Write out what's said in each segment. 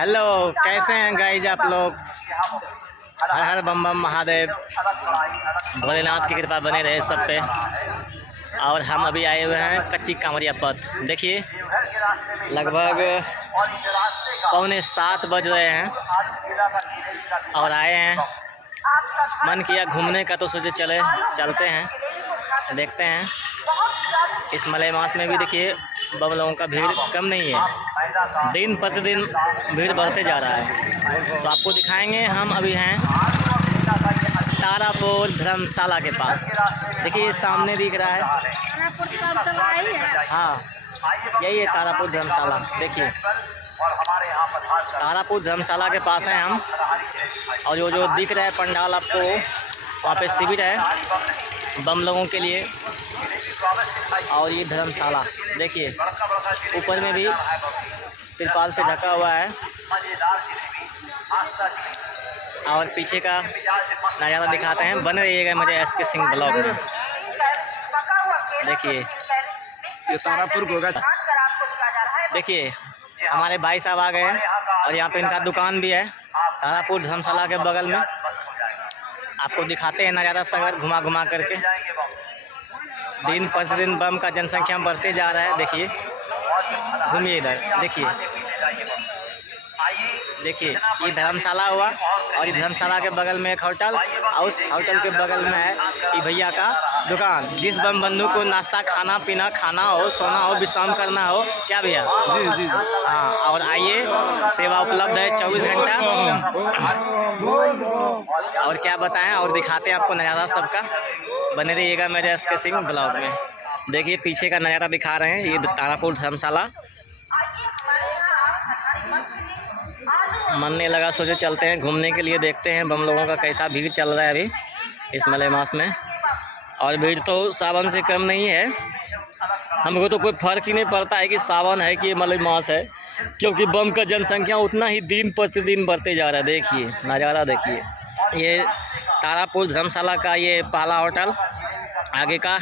Hello, कैसे हैं guys आप लोग। हर हर बम बम महादेव, भोलेनाथ की कृपा बने रहे सब पे। और हम अभी आए हुए हैं कच्ची कांवरिया पथ। देखिए लगभग 6:45 बज रहे हैं और आए हैं। मन किया घूमने का तो सोचे चलते हैं, देखते हैं। इस मलयमास में भी देखिए बम लोगों का भीड़ कम नहीं है, दिन प्रतिदिन भीड़ बढ़ते जा रहा है। तो आपको दिखाएंगे। हम अभी हैं तारापुर धर्मशाला के पास। देखिए सामने दिख रहा है, हाँ यही है तारापुर धर्मशाला। देखिए तारापुर धर्मशाला के पास हैं हम। और जो दिख रहा है पंडाल आपको, वहाँ पे शिविर है बम लोगों के लिए। और ये धर्मशाला देखिए ऊपर में भी तिरपाल से ढका हुआ है। और पीछे का नज़ारा दिखाते हैं। बने रहिएगा मेरे SK सिंह ब्लॉग में। देखिए ये तारापुर गोगा। देखिए हमारे भाई साहब आ गए हैं और यहाँ पे इनका दुकान भी है तारापुर धर्मशाला के बगल में। आपको दिखाते हैं नज़ारा सगर घुमा घुमा करके। दिन प्रतिदिन बम का जनसंख्या बढ़ते जा रहा है। देखिए घूमिए इधर, देखिए ये धर्मशाला हुआ। और ये धर्मशाला के बगल में एक होटल, और उस होटल के बगल में है ये भैया का दुकान। जिस बम बंधु को नाश्ता खाना पीना खाना हो, सोना हो, विश्राम करना हो, क्या भैया? जी जी जी। हाँ, और आइए, सेवा उपलब्ध है 24 घंटा। और क्या बताएं, और दिखाते हैं आपको नज़ारा सबका। बने रहिएगा मेरे SK सिंह ब्लॉग में। देखिए पीछे का नज़ारा दिखा रहे हैं, ये तारापुर धर्मशाला। मन नहीं लगा, सोचे चलते हैं घूमने के लिए, देखते हैं बम लोगों का कैसा भीड़ चल रहा है अभी इस मलयमास में। और भीड़ तो सावन से कम नहीं है। हमको तो कोई फ़र्क ही नहीं पड़ता है कि सावन है कि मलयमास है, क्योंकि बम का जनसंख्या उतना ही दिन प्रतिदिन बढ़ते जा रहा है। देखिए नज़ारा देखिए, ये तारापुर धर्मशाला का ये पहला होटल आगे का।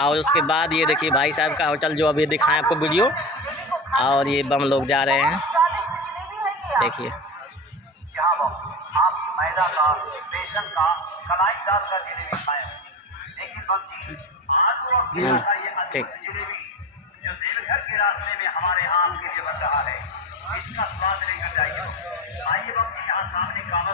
और उसके बाद ये देखिए भाई साहब का होटल जो अभी दिखाएं आपको वीडियो। और ये बम लोग जा रहे हैं, देखिए। ठीक। जो देवघर के रास्ते में हमारे यहाँ आपके लिए बन रहा है, इसका स्वाद लेकर जाइए। आइए बम यहाँ सामने